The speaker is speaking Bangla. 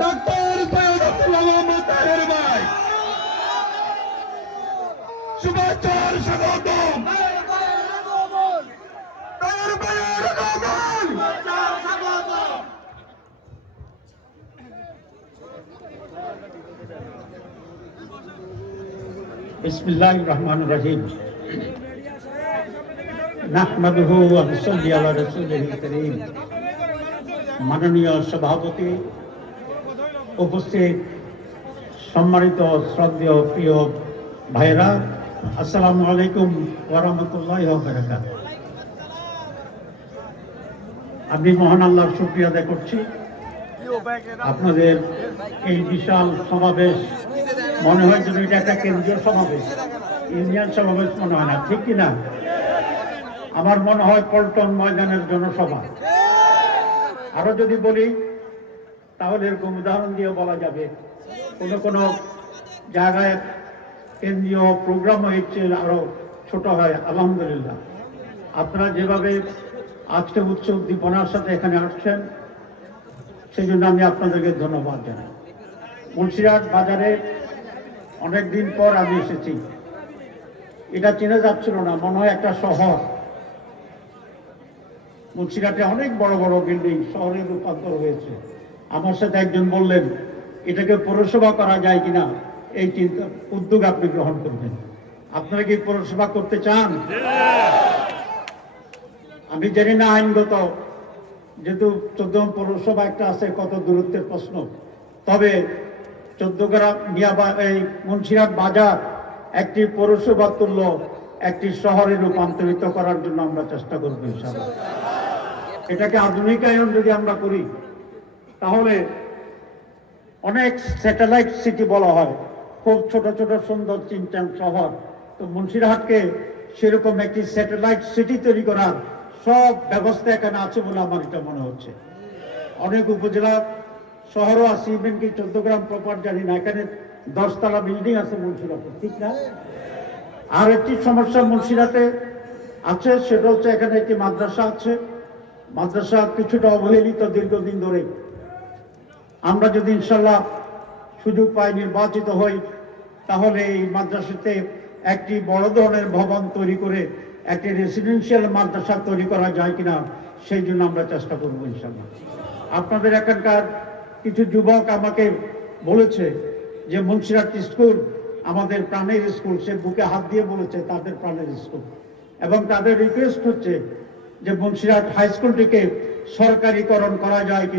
ডাক্তার সৈয়দ আব্দুল আলম তাহের ভাই শুভেচ্ছার স্বাগতম। তাহের ভাইয়ের আগমন। বিসমিল্লাহির রহমানির রহিম। নাহমাদুহু ওয়া নুসাল্লি আলা রাসূলিল কারীম। মাননীয় সভাপতি, উপস্থিত সম্মানিত শ্রদ্ধেয় প্রিয় ভাইরা, আসসালামু আলাইকুম ওয়া রাহমাতুল্লাহি ওয়া বারাকাতুহু। আমি মহান আল্লাহর শুকরিয়া আদায় করছি আপনাদের এই বিশাল সমাবেশ। মনে হয় যেন এটা একটা কেন্দ্রীয় সমাবেশ, ইউনিয়ন সমাবেশ মনে হয় না, ঠিক কিনা? আমার মনে হয় পল্টন ময়দানের জনসভা। আরো যদি বলি তাহলে এরকম উদাহরণ দিয়ে বলা যাবে, কোনো কোনো জায়গায় কেন্দ্রীয় প্রোগ্রাম হয়েছে আরো ছোট হয়। আলহামদুলিল্লাহ, আপনারা যেভাবে আজকে উচ্চ উদ্দীপনার সাথে এখানে আসছেন সেই জন্য আমি আপনাদেরকে ধন্যবাদ জানাই। মুন্সিরহাট বাজারে অনেকদিন পর আমি এসেছি। এটা চেনা যাচ্ছিল না, মনে হয় একটা শহর। মুন্সিরহাটে অনেক বড় বড় বিল্ডিং শহরে রূপান্তর হয়েছে। আমার সাথে একজন বললেন এটাকে পৌরসভা করা যায় কিনা, এই চিন্তা উদ্যোগ আপনি গ্রহণ করবেন। আপনারা কি পৌরসভা করতে চান? আমি জানি না আইনগত, যেহেতু 14 পৌরসভা একটা আছে, কত দূরত্বের প্রশ্ন। তবে 14 গ্রাম এই মুন্সিরহাট বাজার একটি পৌরসভা তুল্য একটি শহরে রূপান্তরিত করার জন্য আমরা চেষ্টা করবো ইনশাআল্লাহ। এটাকে আধুনিকায়ন যদি আমরা করি তাহলে অনেক স্যাটেলাইট সিটি বলা হয়, খুব ছোট ছোট সুন্দর চিনচান শহর। তো মুন্সিরহাটকে সেরকম একটি স্যাটেলাইট সিটি তৈরি করার সব ব্যবস্থা এখানে আছে বলে আমার এটা মনে হচ্ছে। অনেক উপজেলা শহরও আছে, ইভেন কি 14 গ্রাম প্রপার জানি না, এখানে 10 তলা বিল্ডিং আছে মুন্সিরহাটে, ঠিক না? আর একটি সমস্যা মুন্সিরহাটে আছে, সেটা হচ্ছে এখানে একটি মাদ্রাসা আছে। মাদ্রাসা কিছুটা অবহেলিত দীর্ঘদিন ধরে। আমরা যদি ইনশাল্লাহ সুযোগ পাই, নির্বাচিত হই, তাহলে এই মাদ্রাসাতে একটি বড় ধরনের ভবন তৈরি করে একটি রেসিডেন্সিয়াল মাদ্রাসা তৈরি করা যায় কিনা সেই জন্য আমরা চেষ্টা করবো ইনশাল্লাহ। আপনাদের এখানকার কিছু যুবক আমাকে বলেছে যে মুন্সিরহাট স্কুল আমাদের প্রাণের স্কুল, সে বুকে হাত দিয়ে বলেছে তাদের প্রাণের স্কুল। এবং তাদের রিকোয়েস্ট হচ্ছে যে মুন্সিরহাট হাই স্কুলটিকে সরকারিকরণ করা যায় কিনা।